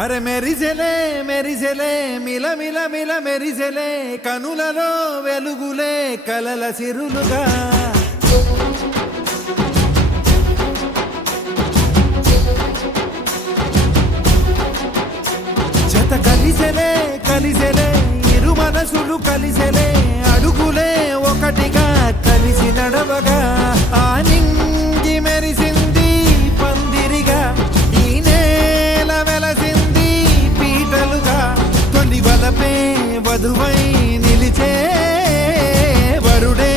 అరే మెరిసెలే మెరిసెలే మిల మిల మిల మెరిసెలే కనులలో వెలుగులే కలల సిరులుగా జత కలిసెలే కలిసెలే ఇరు మనసులు కలిసెలే అడుగులే ఒకటిగా కలిసి నడవగా ఆ నింగి మెరిసింది పందిరిగా ఈ నేల వెలసింది పీటలుగా తొలి వలపే వధువై నిలిచే వరుడే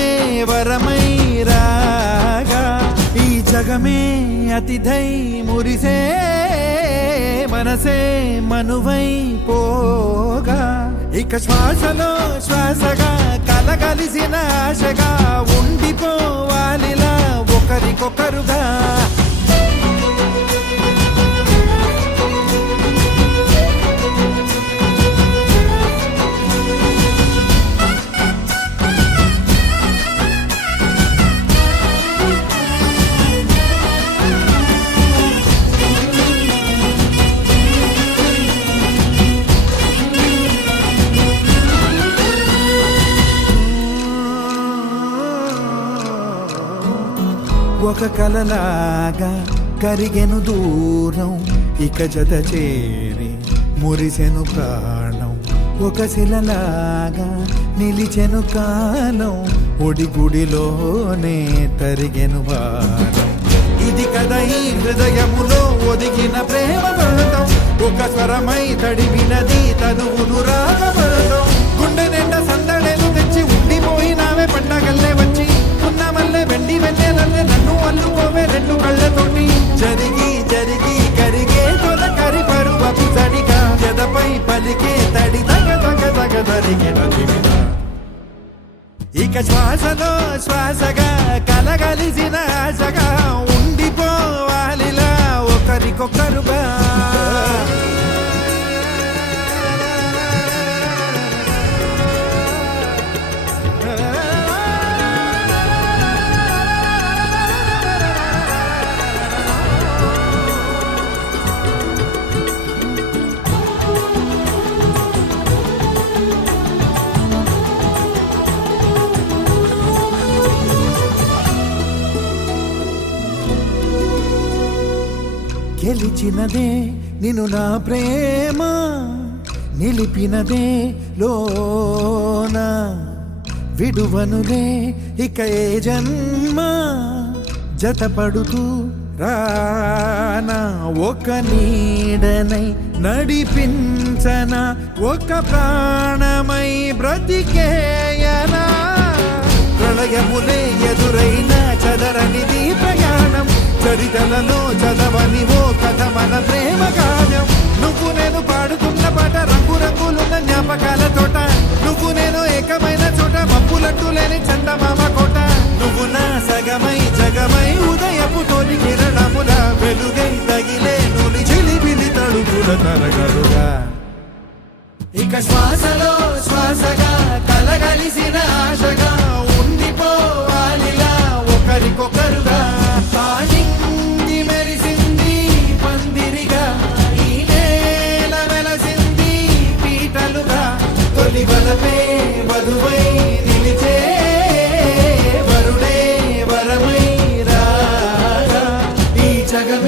వరమై రాగా ఈ జగమే అతిథై మురిసే మనసే మనువై పోగా ఇక శ్వాసలో శ్వాసగా కలగలిసిన ఆశగా ఉండిపోవాలిలా ఒకరికొకరుగా ఒక కలలాగా కరిగెను దూరం ఇక జత చేరి మురిసెను ప్రాణం ఒక శిలలాగా నిలిచెను కాలం ఒడిగుడిలోనే తరిగెను వారం ఇది కదా ఈ హృదయములో ఒదిగిన ప్రేమ పడతాం ఒక స్వరమై తడివినది తనువును రాగపడతాం గుండె నిండా సందడేలు తెచ్చి ఉండిపోయినావే పండగల్లే వచ్చి ఉన్న మల్లె వెండి వెన్నెలల్లే నన్ను అల్లుకోవే రెండు కళ్ళతోటి జరిగి జరిగి కరిగే తొల కరి పరువపు తడిగా జదపై పలికే తడి తగ తగ తగ తరిగిన దివిన ఇక శ్వాసలో శ్వాసగా కలగలిసిన ఆశగా ఉండిపోవాలిలా ఒకరికొకరుగా గెలిచినదే నిన్ను నా ప్రేమ నిలిపినదే లోన విడువనులే ఇక ఏ జన్మ జతపడుతూ రానా ఒక నీడనై నడిపించన ఒక ప్రాణమై బ్రతికేయనా ప్రళయములే ఎదురైన చదరనిది ప్రయాణం చరితలలో చదవని ఓ కథ మన ప్రేమ కావ్యం నువ్వు నేను పాడుతున్న పాట రంగు రంగులున్న జ్ఞాపకాల తోట నువ్వు నేను ఏకమైన చోట మబ్బులట్టు లేని చందమామ కోట నువ్వు నా సగమై జగమై ఉదయపు తోలి కిరణముల వెలుగై తగిలే నులి చిలిబిలి తడుపుల తరగలుగా ఇక శ్వాసలో శ్వాసగా కలగలిసిన ఆశగా ఉండిపోవాలిలా ఒకరికొకరుగా నింగి మెరిసింది పందిరిగా ఈ నేల వెలసింది పీటలుగా తొలి వలపే వధువై నిలిచే వరుడే వరమై రాగా ఈ జగమే